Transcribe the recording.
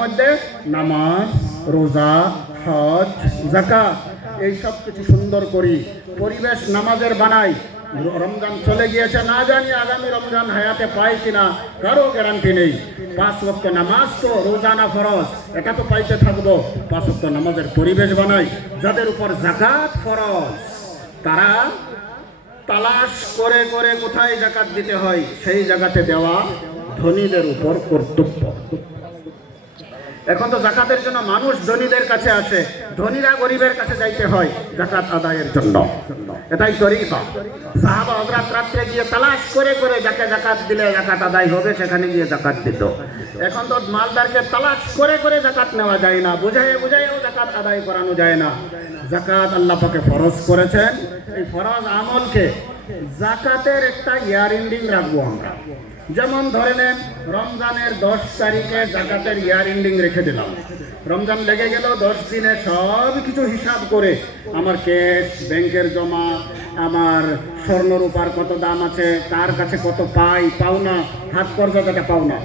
মধ্যে নামাজ, রোজা, হজ, যাকাত এই সব কিছু সুন্দর করি, পরিবেশ নামাজের বানাই। রমজান চলে গিয়েছে, না জানি আগামী রমজান হায়াতে পাই কিনা, কারো গ্যারান্টি নেই। 5 ওয়াক্ত নামাজ তো রোজানা ফরজ, এটা তো পাইতে থাকবো। 5 ওয়াক্ত নামাজের পরিবেশ বানাই। যাদের উপর যাকাত ফরজ তারা তালাশ করে করে কোথায় যাকাত দিতে হয় সেই জায়গাতে দেওয়া ধনীদের উপর কর্তব্য। এখন তো যাকাতের জন্য মানুষ ধনীদের কাছে আসে, ধনীরা গরিবের কাছে যাইতে হয় যাকাত আদায়ের জন্য। এটাই তরিকা। সাহাবা হযরত রাত্রে গিয়ে তালাশ করে করে যাকে যাকাত দিলে যাকাত আদায় হবে সেখানে গিয়ে যাকাত দিত। এখন তো মালদারকে তালাশ করে করে যাকাত নেওয়া যায় না, বুঝাইয়ে বুঝাইয়েও যাকাত আদায় করানো যায় না। যাকাত আল্লাহ পাকে ফরজ করেছেন। এই ফরজ আমলকে যাকাতের একটা ইয়ার এন্ডিং রাখবো আমরা। যেমন ধরে নেন রমজানের 10 তারিখে যাকাতের ইয়ার এন্ডিং রেখে দিলাম। রমজান লেগে গেল, 10 দিনে সব কিছু হিসাব করে আমার ক্যাশ, ব্যাংকের জমা, আমার স্বর্ণ রূপার কত দাম আছে, কার কাছে কত পাওনা, হাত খরচ যেটা পাওনা।